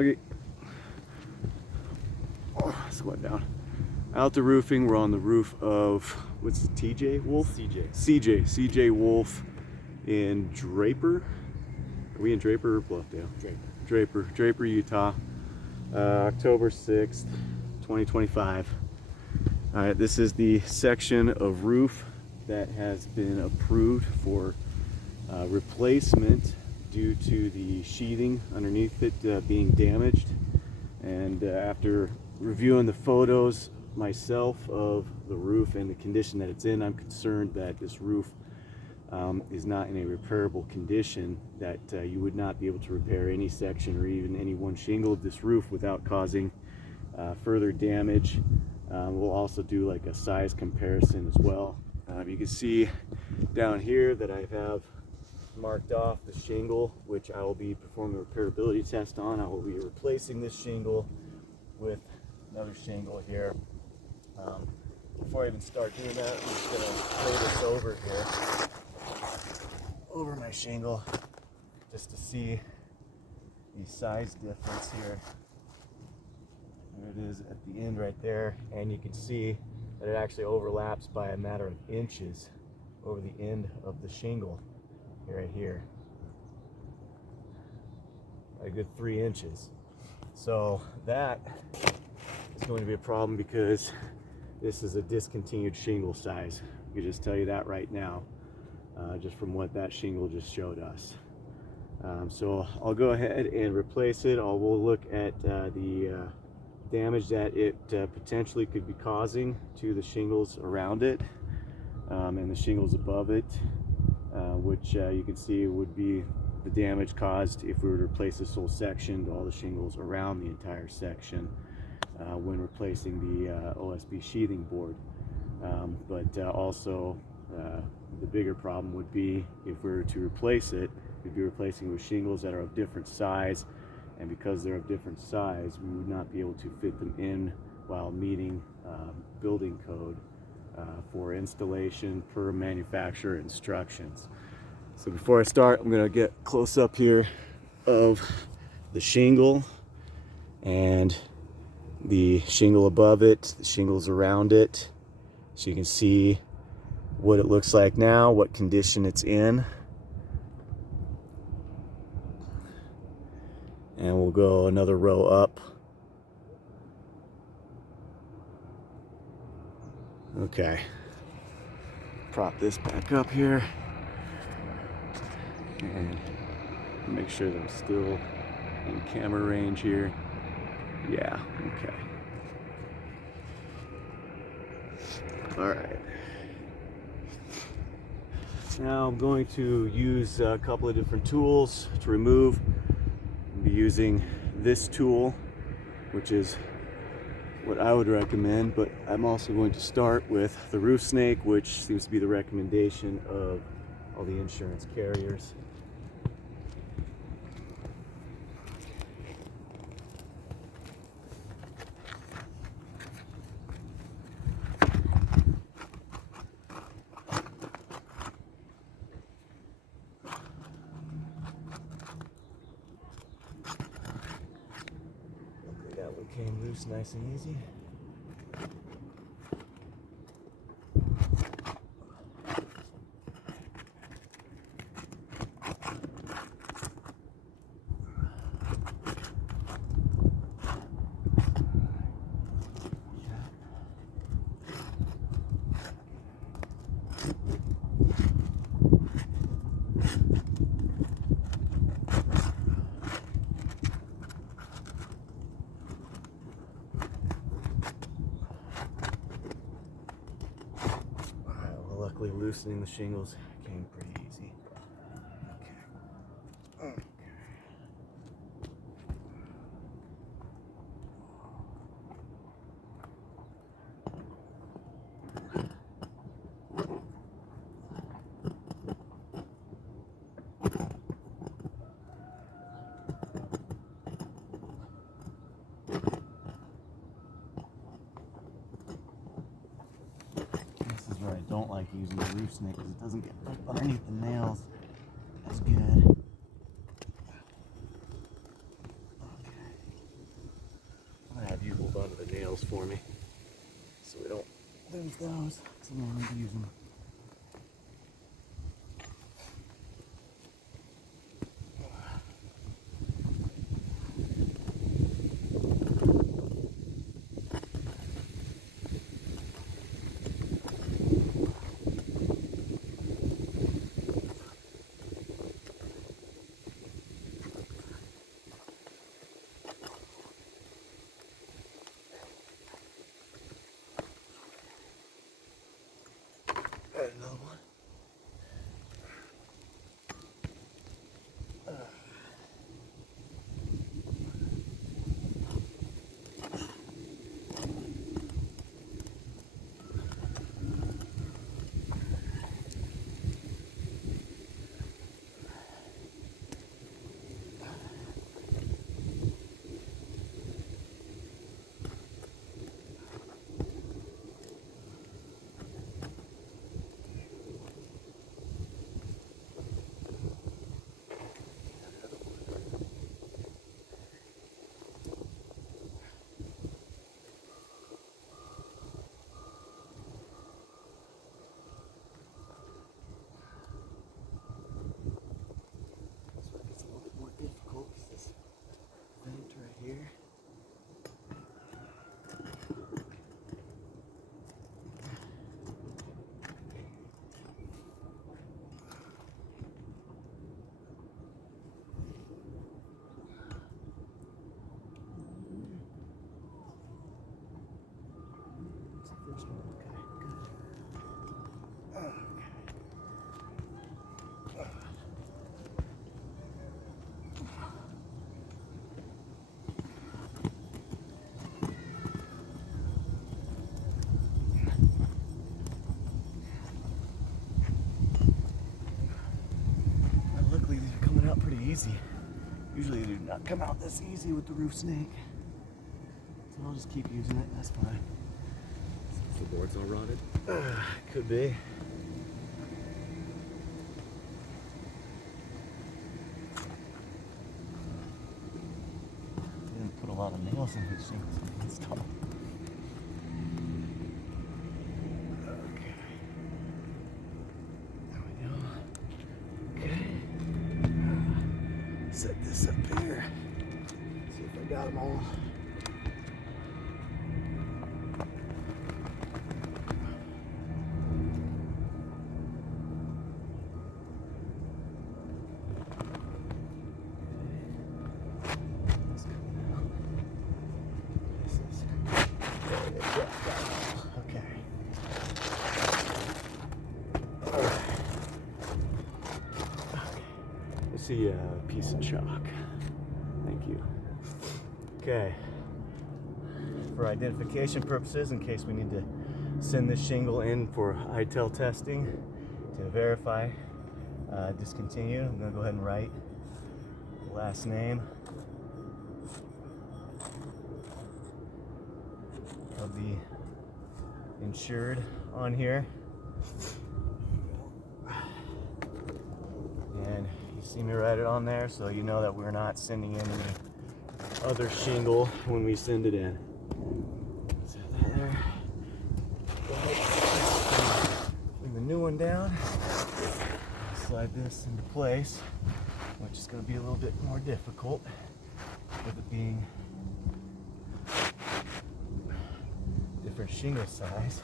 Okay. Oh, this went down. Out the roofing, we're on the roof of, what's the TJ Wolf? CJ Wolf in Draper. Are we in Draper or Bluffdale? Draper, Utah. October 6th, 2025. All right, this is the section of roof that has been approved for replacement due to the sheathing underneath it being damaged. And after reviewing the photos myself of the roof and the condition that it's in, I'm concerned that this roof is not in a repairable condition, that you would not be able to repair any section or even any one shingle of this roof without causing further damage. We'll also do like a size comparison as well. You can see down here that I have marked off the shingle, which I will be performing a repairability test on. I will be replacing this shingle with another shingle here. Before I even start doing that, I'm just going to lay this over here, over my shingle, just to see the size difference here. There it is at the end right there, and you can see that it actually overlaps by a matter of inches over the end of the shingle right here, a good 3 inches. So that is going to be a problem because this is a discontinued shingle size. I can just tell you that right now, just from what that shingle just showed us. So I'll go ahead and replace it. We'll look at the damage that it potentially could be causing to the shingles around it and the shingles above it, which you can see would be the damage caused if we were to replace this whole section to all the shingles around the entire section when replacing the OSB sheathing board. But also the bigger problem would be if we were to replace it, we'd be replacing with shingles that are of different size, and because they're of different size, we would not be able to fit them in while meeting building code for installation per manufacturer instructions. So before I start, I'm going to get close up here of the shingle and the shingle above it, the shingles around it, so you can see what it looks like now, what condition it's in. And we'll go another row up. Okay, prop this back up here and make sure that I'm still in camera range here. Yeah, okay. All right. Now I'm going to use a couple of different tools to remove. I'll be using this tool, which is what I would recommend, but I'm also going to start with the roof snake, which seems to be the recommendation of all the insurance carriers. Hopefully that one came loose nice and easy. Luckily, loosening the shingles came pretty easy. Okay. This is where I don't like using the roof snake, because it doesn't get right underneath the nails as good. Okay. nails for me, so we don't lose those. So we need to use them. Another one. Here. First one, okay, good. Luckily, these are coming out pretty easy. Usually, they do not come out this easy with the roof snake. So I'll just keep using it. That's fine. The board's all rotted? Could be. Didn't put a lot of nails in his shingles installed. Okay. There we go. Okay. Set this up here. See if I got them all. See a piece of chalk. Thank you. Okay. For identification purposes, in case we need to send this shingle in for ITEL testing to verify discontinue, I'm going to go ahead and write the last name of the insured on here. And you see me write it on there, so you know that we're not sending in any other shingle when we send it in. So that there. Bring the new one down. Slide this into place, which is going to be a little bit more difficult with it being different shingle size.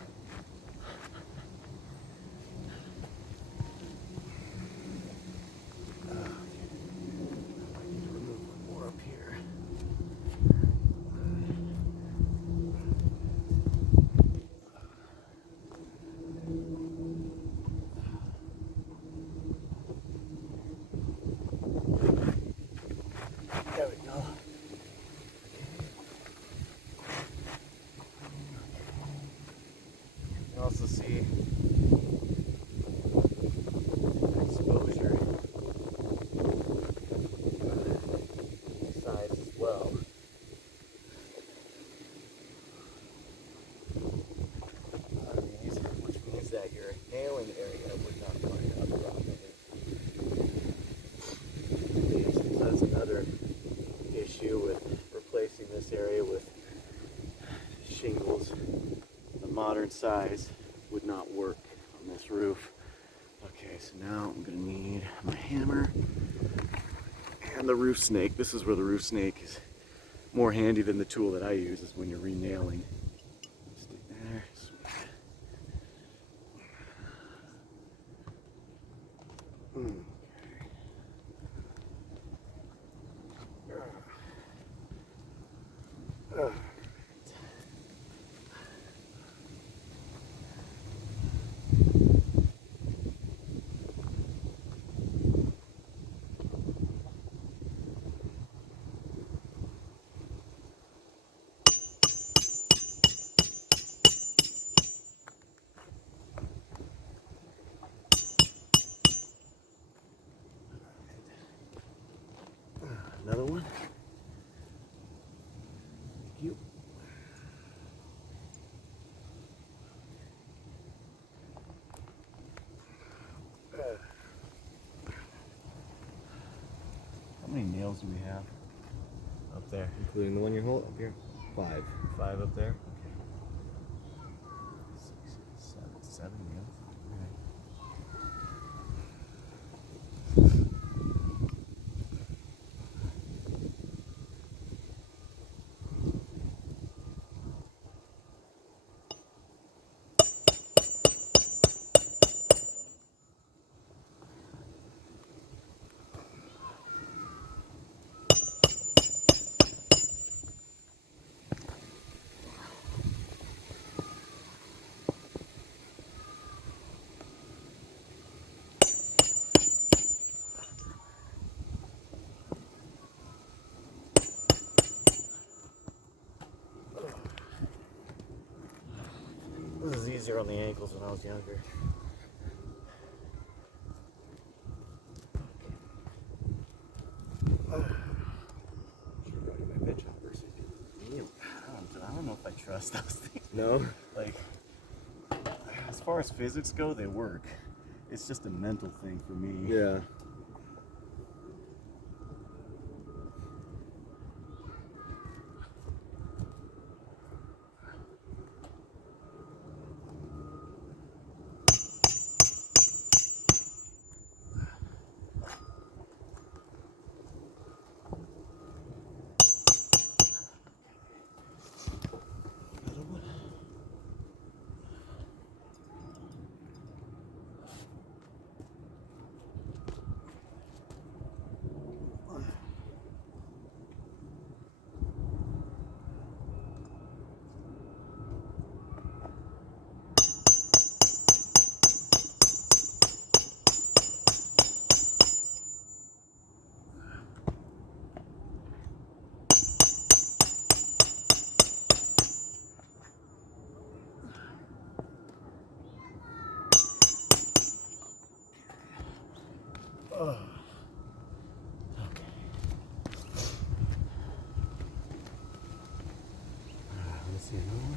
There we go. You can also see exposure size as well. Which means that your nailing area would not line up properly. That's another issue. current size would not work on this roof. Okay, so now I'm gonna need my hammer and the roof snake. This is where the roof snake is more handy than the tool that I use, is when you're re-nailing. Stick there. Sweet. Another one. Thank you. How many nails do we have up there? Including the one you're holding up here? 5. 5 up there? Okay. 6, 7 nails. This is easier on the ankles when I was younger. Should run my bench hoppers. I don't know if I trust those things. No? Like, as far as physics go, they work. It's just a mental thing for me. Yeah. Okay. Let's see another one.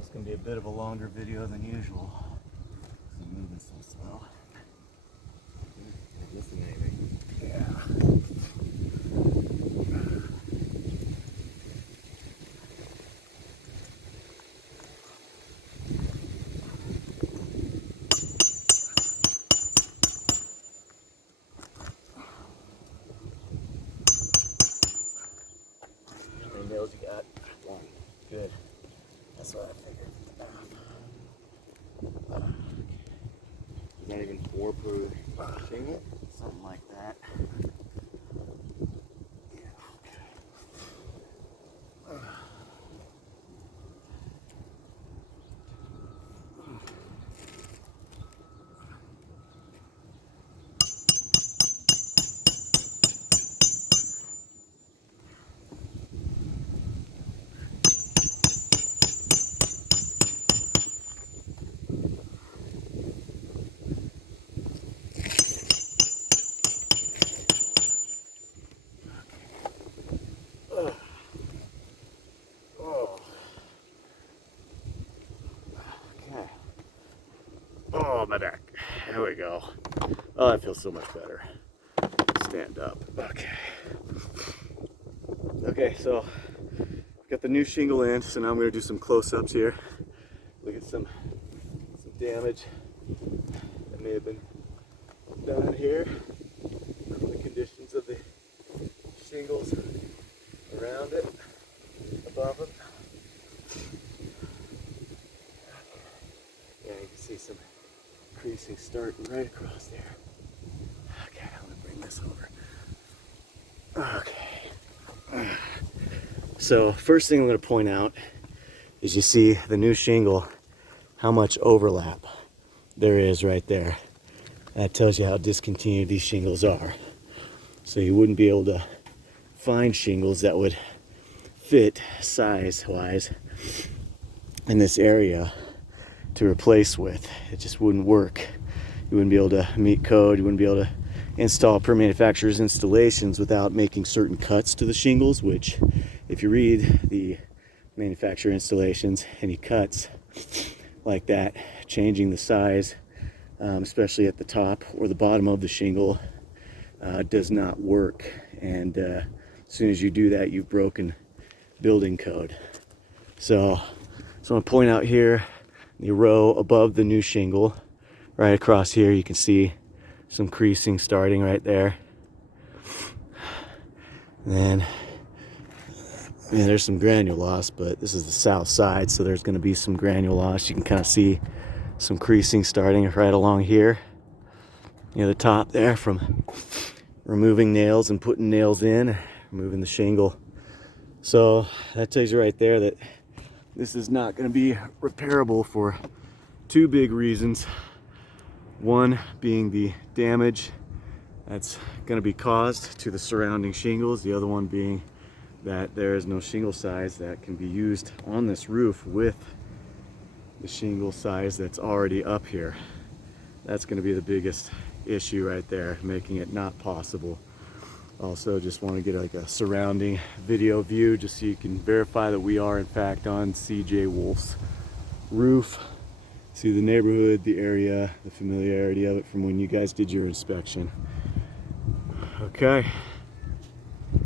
It's gonna be a bit of a longer video than usual. I'm moving so slow. Not missing anything. Yeah. How many nails you got? 1. Good. That's what I figured. Not even 4 per shingle? Something like that. my neck. There we go. Oh, that feels so much better. Stand up. Okay. Okay, so got the new shingle in, so now I'm going to do some close-ups here. Look at some damage that may have been done here. The conditions of the shingles around it, above it. Yeah, you can see some creasing starting right across there. Okay, I'm gonna bring this over. Okay. So first thing I'm gonna point out is you see the new shingle, how much overlap there is right there. That tells you how discontinued these shingles are. So you wouldn't be able to find shingles that would fit size-wise in this area to replace with. It just wouldn't work. You wouldn't be able to meet code. You wouldn't be able to install per manufacturer's installations without making certain cuts to the shingles, which if you read the manufacturer installations, any cuts like that, changing the size, especially at the top or the bottom of the shingle, does not work. And as soon as you do that, you've broken building code. So I want to point out here, the row above the new shingle, right across here, you can see some creasing starting right there. And then there's some granule loss, but this is the south side, so there's going to be some granule loss. You can kind of see some creasing starting right along here near the top there from removing nails and putting nails in, removing the shingle. So that tells you right there that this is not going to be repairable for two big reasons. One being the damage that's going to be caused to the surrounding shingles. The other one being that there is no shingle size that can be used on this roof with the shingle size that's already up here. That's going to be the biggest issue right there, making it not possible. Also, just want to get like a surrounding video view just so you can verify that we are in fact on CJ Wolf's roof. See the neighborhood, the area, the familiarity of it from when you guys did your inspection. Okay.